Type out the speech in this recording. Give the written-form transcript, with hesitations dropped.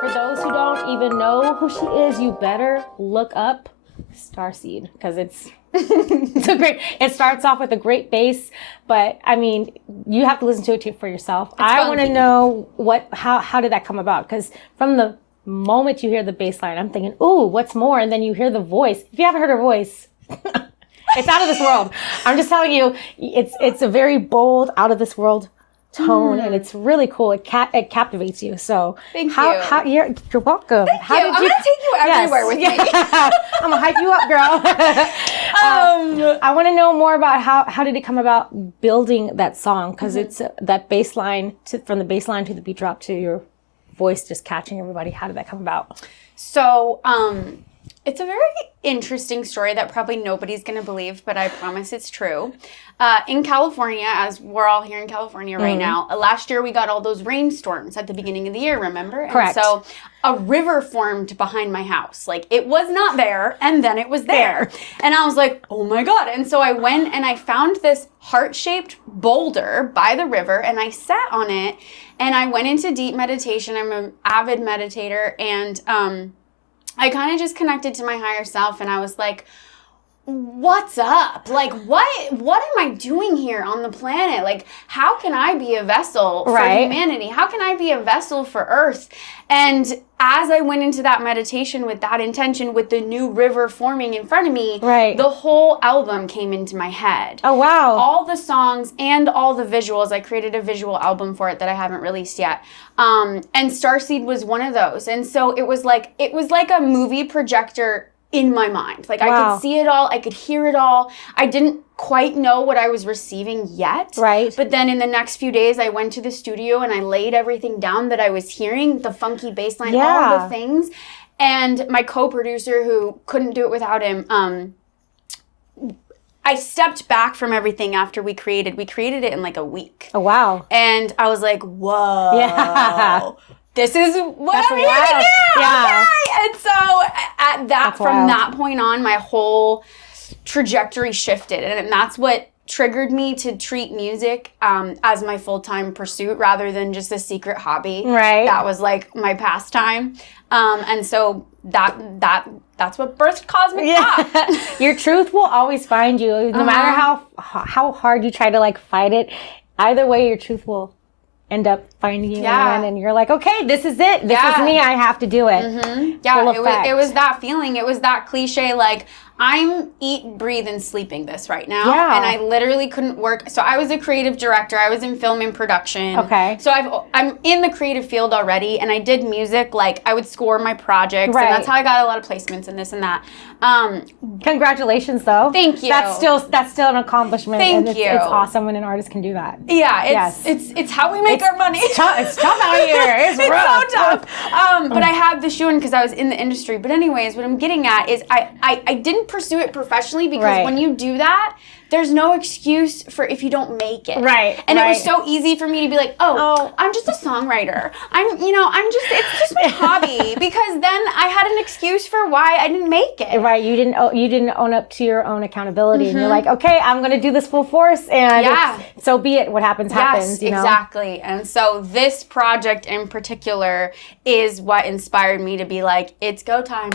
For those who don't even know who she is, you better look up Starseed, because it's a great. It starts off with a great bass, but I mean, you have to listen to it for yourself. I want to know how did that come about? Because from the moment you hear the bass line, I'm thinking, ooh, what's more? And then you hear the voice. If you haven't heard her voice, it's out of this world. I'm just telling you, it's a very bold, out of this world tone, and it's really cool. It captivates you. So thank you. You're welcome. Thank you. I'm gonna take you everywhere with me. I'm gonna hype you up, girl. I want to know more about how did it come about building that song, because it's that bass line from the bass line to the beat drop to your voice just catching everybody. How did that come about? So it's a very interesting story that probably nobody's going to believe, but I promise it's true. In California, as we're all here in California right now, last year we got all those rainstorms at the beginning of the year, remember? Correct. And so a river formed behind my house. Like, it was not there, and then it was there. And I was like, oh my God. And so I went and I found this heart-shaped boulder by the river, and I sat on it, and I went into deep meditation. I'm an avid meditator, and I kind of just connected to my higher self, and I was like, what's up? Like, what am I doing here on the planet? Like, how can I be a vessel for humanity? How can I be a vessel for Earth? And as I went into that meditation with that intention, with the new river forming in front of me, the whole album came into my head. Oh, wow. All the songs and all the visuals. I created a visual album for it that I haven't released yet. And Starseed was one of those. And so it was like a movie projector in my mind. Like, I could see it all. I could hear it all. I didn't quite know what I was receiving yet. Right. But then in the next few days, I went to the studio and I laid everything down that I was hearing, the funky bass line, all the things. And my co-producer, who couldn't do it without him, I stepped back from everything after we created it in like a week. Oh, wow. And I was like, whoa. Yeah. This is what I'm here to do. Yeah. Okay. And so from that point on, my whole trajectory shifted. And that's what triggered me to treat music as my full-time pursuit rather than just a secret hobby. Right. That was like my pastime. And so that's what birthed Cosmic Pop. Your truth will always find you. No matter how hard you try to like fight it, either way your truth will end up finding you and you're like, okay, this is it. This is me. I have to do it. Yeah, it was that feeling. It was that cliche, like, I'm eat, breathe, and sleeping this right now. Yeah. And I literally couldn't work. So I was a creative director. I was in film and production. Okay. So I'm in the creative field already, and I did music. Like, I would score my projects, and that's how I got a lot of placements and this and that. Congratulations, though. Thank you. That's still an accomplishment. Thank and you. It's awesome when an artist can do that. Yeah, it's how we make our money. It's tough out here. It's rough. So tough. But I had the shoe in because I was in the industry. But anyways, what I'm getting at is I didn't pursue it professionally because when you do that, there's no excuse for if you don't make it. Right. And it was so easy for me to be like, oh, I'm just a songwriter. It's just my hobby, because then I had an excuse for why I didn't make it. Right. You didn't own up to your own accountability. And you're like, okay, I'm going to do this full force, and so be it. What happens, happens. You know? Exactly. And so this project in particular is what inspired me to be like, it's go time.